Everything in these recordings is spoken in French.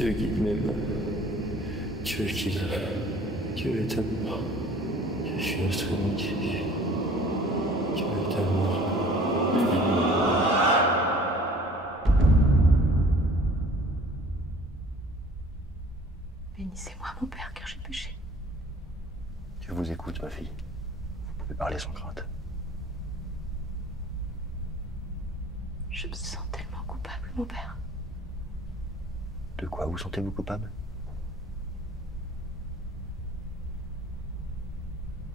Dieu guide mes mains. Dieu qui m'aime. Dieu est amour. Je suis instrument de Jésus. Dieu est amour. Bénissez-moi, mon père, car j'ai péché. Dieu vous écoute, ma fille. Vous pouvez parler sans crainte. Je me sens tellement coupable, mon père. De quoi vous sentez-vous coupable?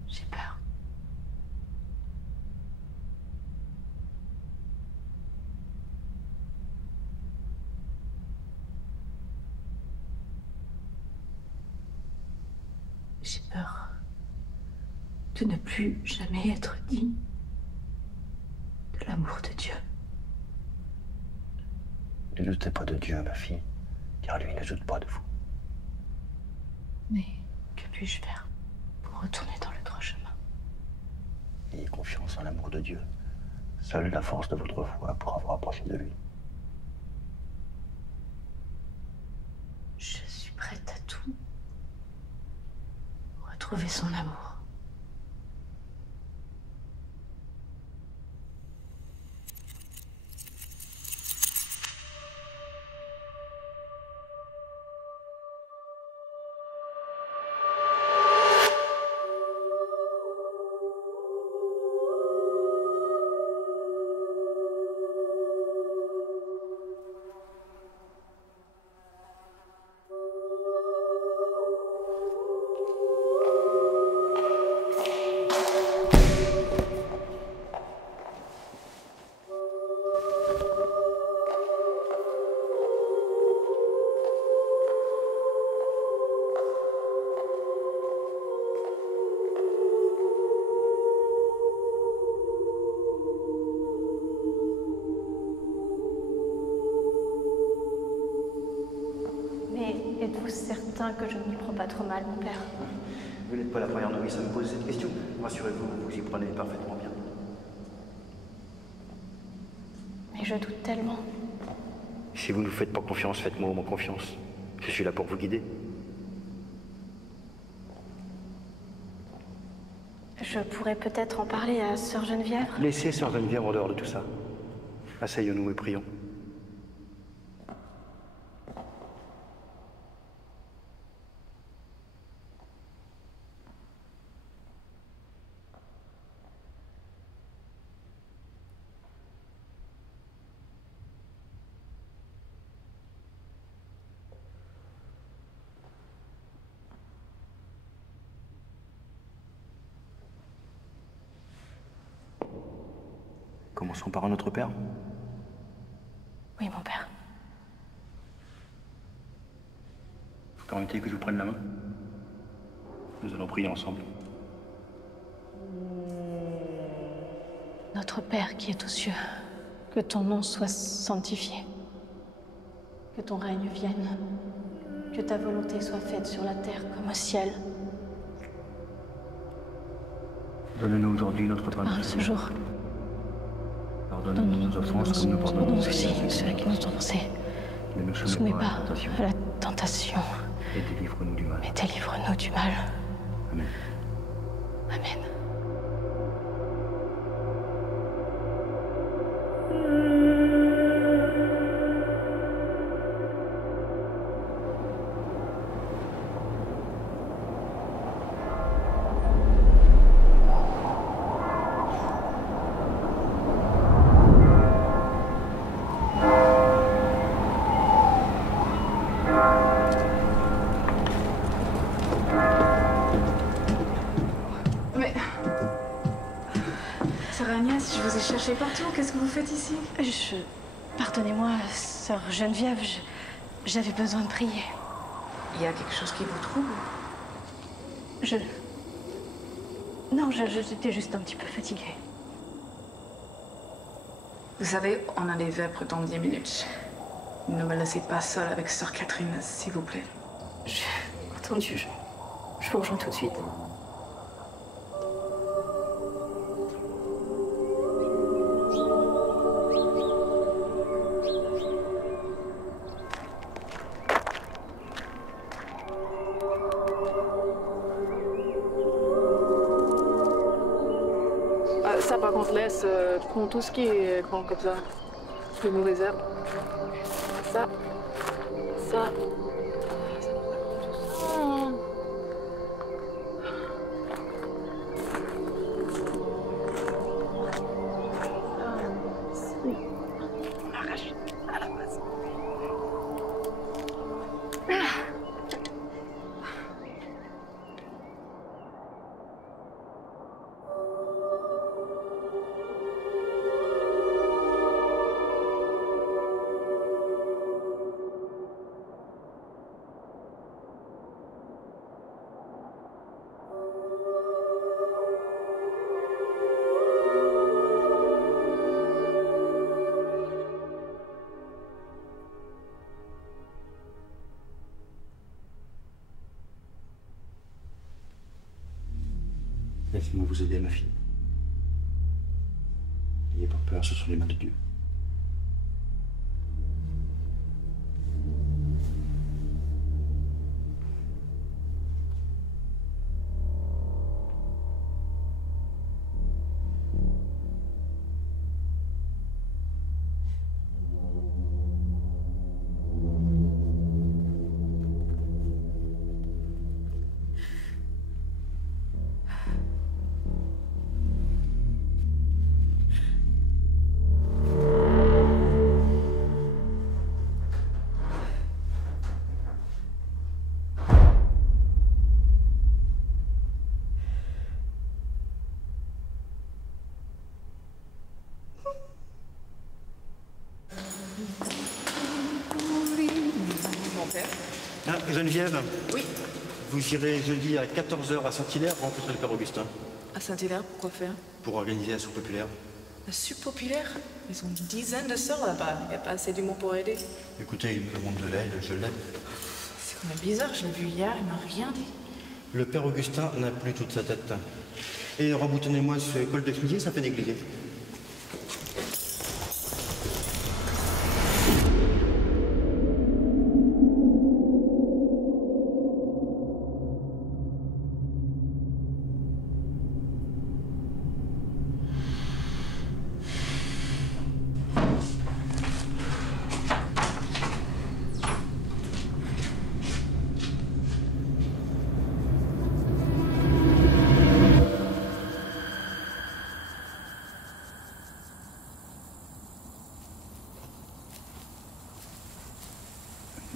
J'ai peur. J'ai peur de ne plus jamais être digne de l'amour de Dieu. Ne doutez pas de Dieu, ma fille, car lui ne doute pas de vous. Mais que puis-je faire pour retourner dans le droit chemin? Ayez confiance en l'amour de Dieu. Seule la force de votre foi pourra vous rapprocher de lui. Je suis prête à tout pour retrouver son amour. Mais êtes-vous certain que je ne m'y prends pas trop mal, mon père? Vous n'êtes pas la première novice à me poser cette question. Rassurez-vous, vous y prenez parfaitement bien. Mais je doute tellement. Si vous ne vous faites pas confiance, faites-moi au moins confiance. Je suis là pour vous guider. Je pourrais peut-être en parler à Sœur Geneviève. Laissez Sœur Geneviève en dehors de tout ça. Asseyons-nous et prions. Commençons par notre Père. Oui, mon père. Vous permettez que je vous prenne la main? Nous allons prier ensemble. Notre Père qui est aux cieux, que ton nom soit sanctifié. Que ton règne vienne. Que ta volonté soit faite sur la terre comme au ciel. Donne-nous aujourd'hui notre pain Par ce jour, Pardonne-nous nos offenses comme nous pardonnons aussi ceux qui nous ont offensés. Ne nous Ne soumets soumets pas pas à la tentation à la tentation, et délivre-nous du mal. mais délivre-nous du mal. Amen. Amen. Mais... Sœur Agnès, je vous ai cherché partout. Qu'est-ce que vous faites ici? Pardonnez-moi, Sœur Geneviève, j'avais besoin de prier. Il y a quelque chose qui vous trouble? Non, j'étais juste un petit peu fatiguée. Vous savez, on a des vêpres dans 10 minutes. Ne me laissez pas seule avec Sœur Catherine, s'il vous plaît. Entendu, je vous rejoins tout de suite. te laisse, prends tout ce qui est grand comme ça. Les mauvaises herbes. Ça. Ça. Laissez-moi vous aider, ma fille. N'ayez pas peur, ce sont les mains de Dieu. Ah, Geneviève? Oui. Vous irez jeudi à 14h à Saint-Hilaire rencontrer le Père Augustin. À Saint-Hilaire, pourquoi faire? Pour organiser la soupe populaire. La soupe populaire? Ils ont une dizaine de sœurs là-bas. Il n'y a pas assez d'humour pour aider. Écoutez, il me demande de l'aide, je l'aide. C'est quand même bizarre, je l'ai vu hier, il m'a rien dit. Le Père Augustin n'a plus toute sa tête. Et remboutonnez-moi ce col de chemisier, ça fait négliger.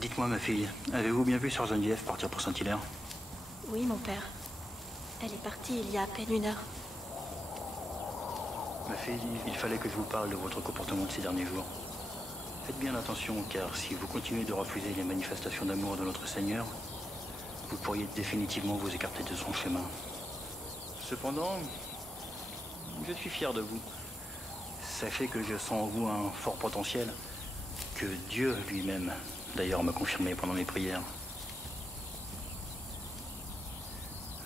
Dites-moi, ma fille, avez-vous bien vu Sœur Geneviève partir pour Saint-Hilaire? Oui, mon père. Elle est partie il y a à peine 1 heure. Ma fille, il fallait que je vous parle de votre comportement de ces derniers jours. Faites bien attention, car si vous continuez de refuser les manifestations d'amour de notre Seigneur, vous pourriez définitivement vous écarter de son chemin. Cependant, je suis fier de vous. Sachez que je sens en vous un fort potentiel, que Dieu lui-même, d'ailleurs, m'a confirmé pendant les prières.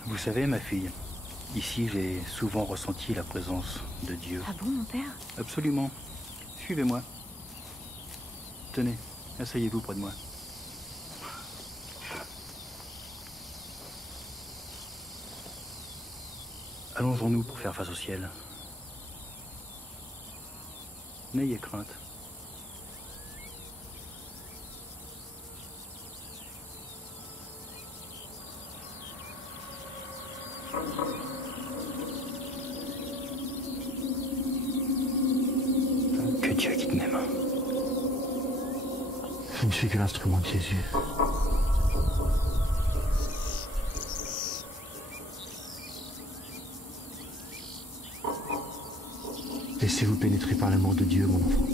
Vous savez, ma fille, ici, j'ai souvent ressenti la présence de Dieu. Ah bon, mon père? Absolument. Suivez-moi. Tenez, asseyez-vous près de moi. Allongeons-nous pour faire face au ciel. N'ayez crainte. Que Dieu guide mes mains. Je ne suis que l'instrument de Jésus. Laissez-vous pénétrer par l'amour de Dieu, mon enfant.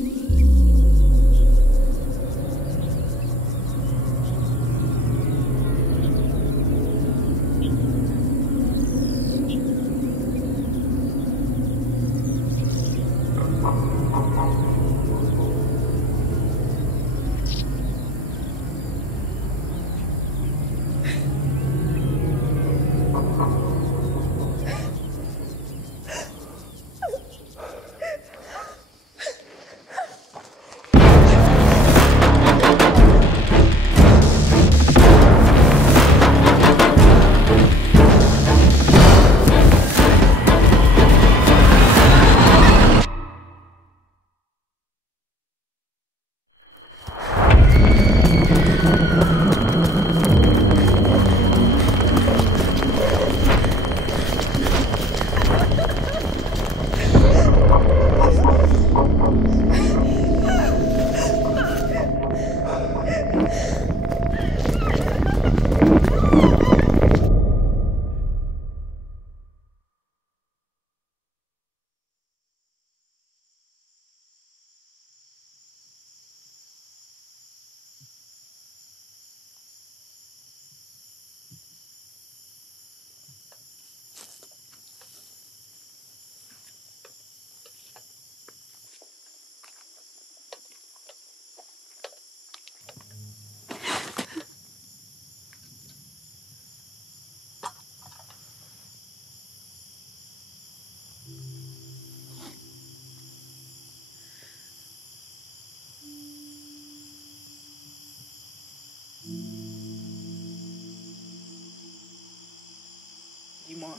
Dis-moi,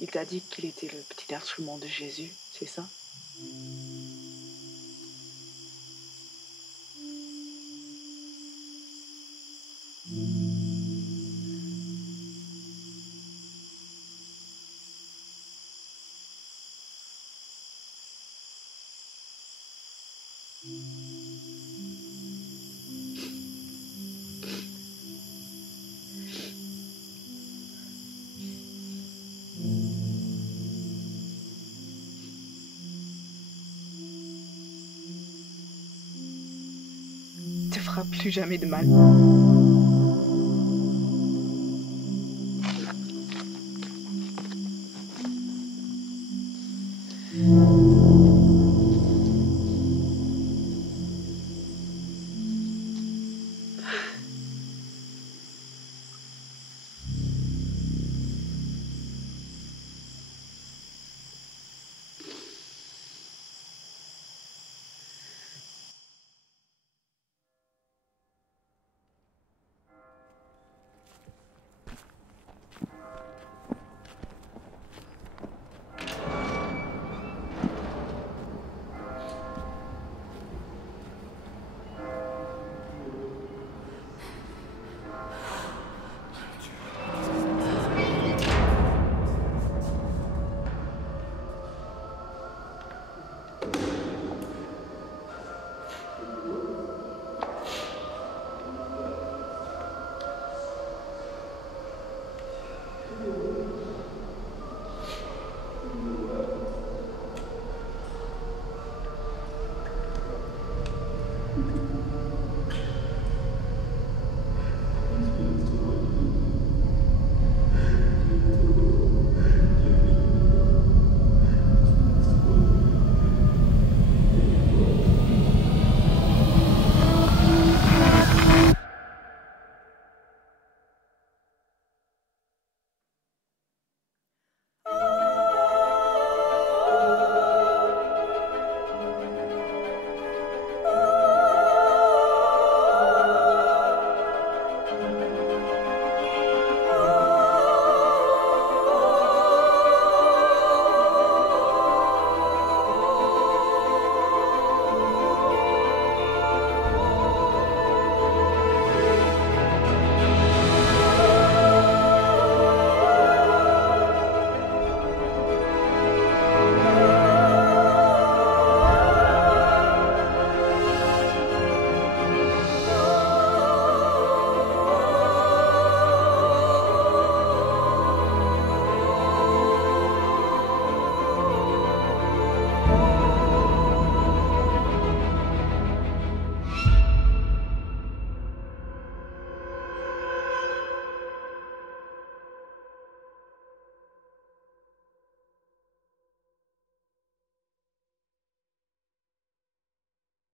il t'a dit qu'il était le petit instrument de Jésus, c'est ça? Tu feras plus jamais de mal.